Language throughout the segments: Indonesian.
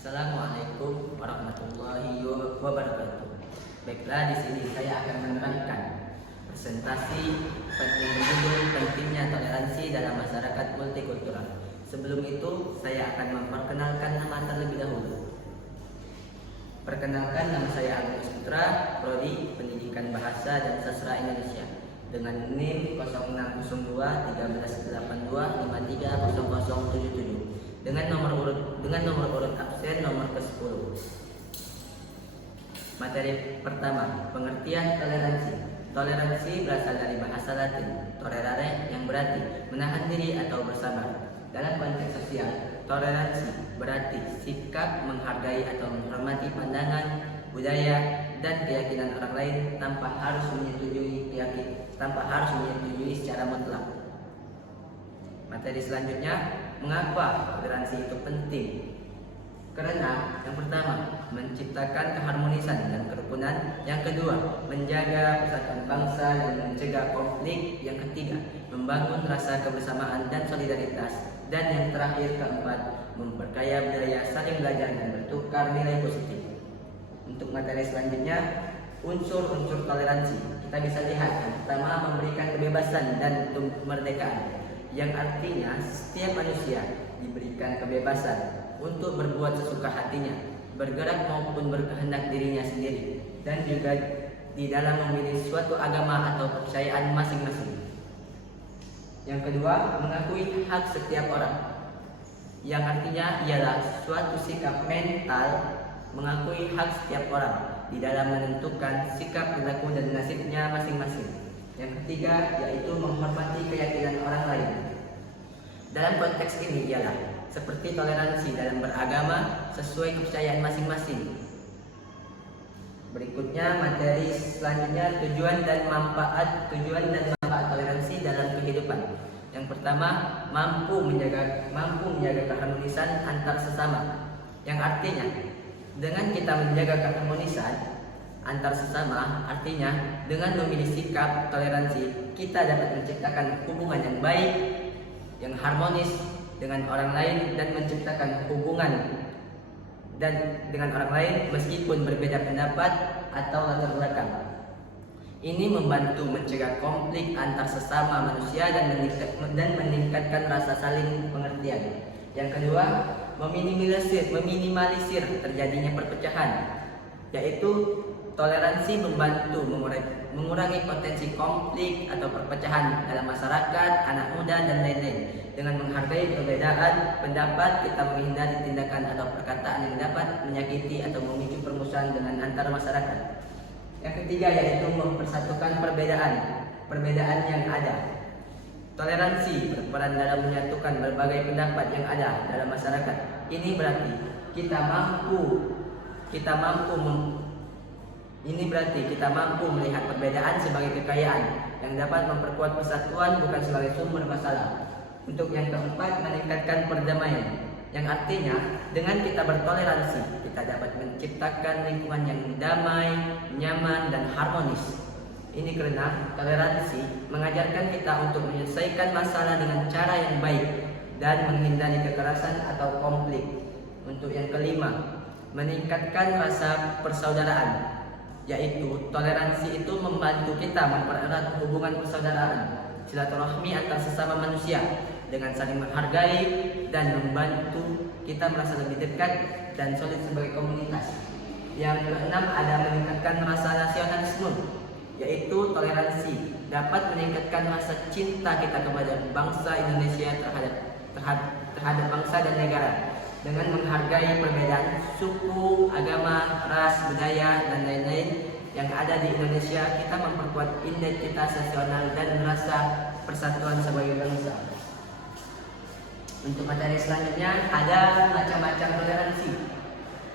Assalamualaikum warahmatullahi wabarakatuh. Baiklah, di sini saya akan menerangkan presentasi yang berjudul pentingnya toleransi dalam masyarakat multikultural. Sebelum itu, saya akan memperkenalkan nama terlebih dahulu. Perkenalkan, nama saya Agus Putra, Prodi Pendidikan Bahasa dan Sastra Indonesia dengan NIM 0602 1382 530077 dengan nomor urut absen nomor ke-10. Materi pertama, pengertian toleransi. Toleransi berasal dari bahasa Latin tolerare yang berarti menahan diri atau bersabar. Dalam konteks sosial, toleransi berarti sikap menghargai atau menghormati pandangan, budaya, dan keyakinan orang lain tanpa harus menyetujui secara mutlak. Materi selanjutnya, mengapa toleransi itu penting? Karena yang pertama, menciptakan keharmonisan dan kerukunan. Yang kedua, menjaga persatuan bangsa dan mencegah konflik. Yang ketiga, membangun rasa kebersamaan dan solidaritas. Dan yang terakhir, keempat, memperkaya budaya saling belajar dan bertukar nilai positif. Untuk materi selanjutnya, unsur-unsur toleransi. Kita bisa lihat, yang pertama, memberikan kebebasan dan kemerdekaan, yang artinya setiap manusia diberikan kebebasan untuk berbuat sesuka hatinya, bergerak maupun berkehendak dirinya sendiri, dan juga di dalam memilih suatu agama atau kepercayaan masing-masing. Yang kedua, mengakui hak setiap orang, yang artinya ialah suatu sikap mental mengakui hak setiap orang di dalam menentukan sikap, perilaku, dan nasibnya masing-masing. Yang ketiga, yaitu menghormati keyakinan orang lain. Dalam konteks ini ialah seperti toleransi dalam beragama sesuai kepercayaan masing-masing. Berikutnya materi selanjutnya, tujuan dan manfaat toleransi dalam kehidupan. Yang pertama, mampu menjaga keharmonisan antar sesama. Yang artinya dengan kita menjaga keharmonisan antar sesama, artinya dengan memilih sikap toleransi, kita dapat menciptakan hubungan yang baik, yang harmonis dengan orang lain, dan menciptakan hubungan dengan orang lain meskipun berbeda pendapat atau latar belakang. Ini membantu mencegah konflik antar sesama manusia dan meningkatkan rasa saling pengertian. Yang kedua, meminimalisir terjadinya perpecahan, yaitu toleransi membantu mengurangi potensi konflik atau perpecahan dalam masyarakat, anak muda, dan lain-lain. Dengan menghargai perbedaan pendapat, kita menghindari tindakan atau perkataan yang dapat menyakiti atau memicu permusuhan dengan antar masyarakat. Yang ketiga, yaitu mempersatukan perbedaan yang ada. Toleransi berperan dalam menyatukan berbagai pendapat yang ada dalam masyarakat. Ini berarti kita mampu melihat perbedaan sebagai kekayaan yang dapat memperkuat persatuan, bukan sebagai sumber masalah. Untuk yang keempat, meningkatkan perdamaian, yang artinya dengan kita bertoleransi, kita dapat menciptakan lingkungan yang damai, nyaman, dan harmonis. Ini karena toleransi mengajarkan kita untuk menyelesaikan masalah dengan cara yang baik dan menghindari kekerasan atau konflik. Untuk yang kelima, meningkatkan rasa persaudaraan, yaitu toleransi itu membantu kita mempererat hubungan persaudaraan, silaturahmi antar sesama manusia dengan saling menghargai dan membantu kita merasa lebih dekat dan solid sebagai komunitas. Yang keenam, ada meningkatkan rasa nasionalisme, yaitu toleransi dapat meningkatkan rasa cinta kita kepada bangsa Indonesia terhadap bangsa dan negara. Dengan menghargai perbedaan suku, agama, ras, budaya, dan lain-lain yang ada di Indonesia, kita memperkuat identitas nasional dan rasa persatuan sebagai bangsa. Untuk materi selanjutnya, ada macam-macam toleransi.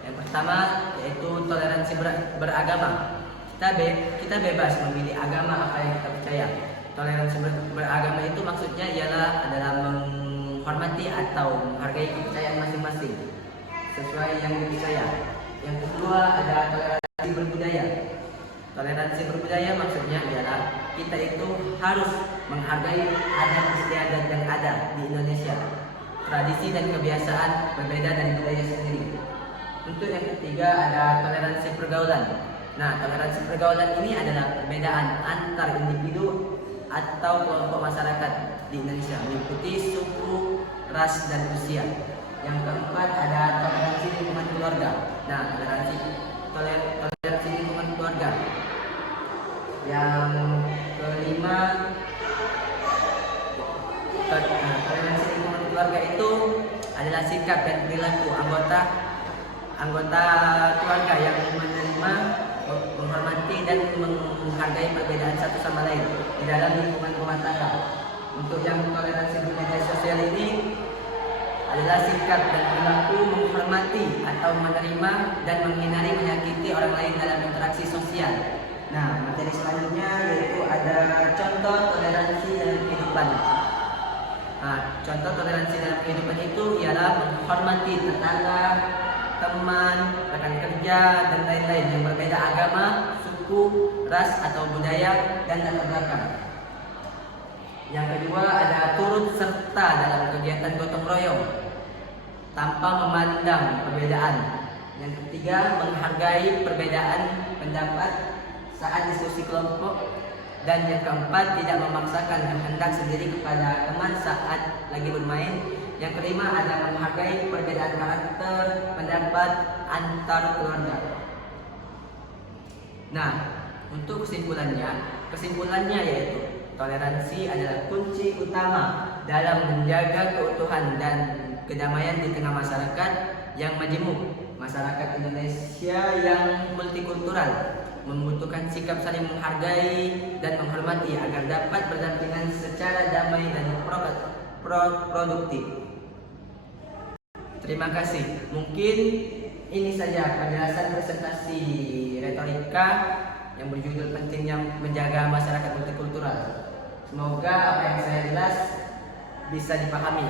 Yang pertama, yaitu toleransi beragama. Kita bebas memilih agama apa yang kita percaya. Toleransi beragama itu maksudnya adalah menghormati atau menghargai kepercayaan masing-masing sesuai yang dipercaya. Yang kedua, ada toleransi berbudaya. Toleransi berbudaya maksudnya adalah kita itu harus menghargai adat istiadat yang ada di Indonesia. Tradisi dan kebiasaan berbeda dari budaya sendiri. Untuk yang ketiga ada toleransi pergaulan. Nah, toleransi pergaulan ini adalah perbedaan antar individu atau kelompok masyarakat di Indonesia meliputi suku, ras, dan usia. Yang keempat ada toleransi lingkungan keluarga. Nah, toleransi lingkungan keluarga. Yang kelima, toleransi lingkungan keluarga itu adalah sikap dan perilaku anggota keluarga yang menerima, menghormati, dan menghargai perbedaan satu sama lain di dalam lingkungan rumah tangga. Untuk yang toleransi bermedia sosial ini adalah sikap dan perilaku menghormati atau menerima dan menghindari menyakiti orang lain dalam interaksi sosial. Nah, materi selanjutnya yaitu ada contoh toleransi dalam kehidupan. Nah, contoh toleransi dalam kehidupan itu ialah menghormati tetangga, teman, rekan kerja, dan lain-lain yang berbeda agama, suku, ras, atau budaya, dan latar belakang. Yang kedua ada turut serta dalam kegiatan gotong royong tanpa memandang perbedaan. Yang ketiga menghargai perbedaan pendapat saat diskusi kelompok. Dan yang keempat tidak memaksakan kehendak sendiri kepada teman saat lagi bermain. Yang kelima ada menghargai perbedaan karakter pendapat antar keluarga. Nah, untuk kesimpulannya yaitu toleransi adalah kunci utama dalam menjaga keutuhan dan kedamaian di tengah masyarakat yang majemuk. Masyarakat Indonesia yang multikultural membutuhkan sikap saling menghargai dan menghormati agar dapat berdampingan secara damai dan produktif. Terima kasih. Mungkin ini saja penjelasan presentasi retorika yang berjudul pentingnya menjaga masyarakat multikultural. Semoga apa yang saya jelas bisa dipahami.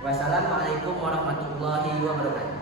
Wassalamualaikum warahmatullahi wabarakatuh.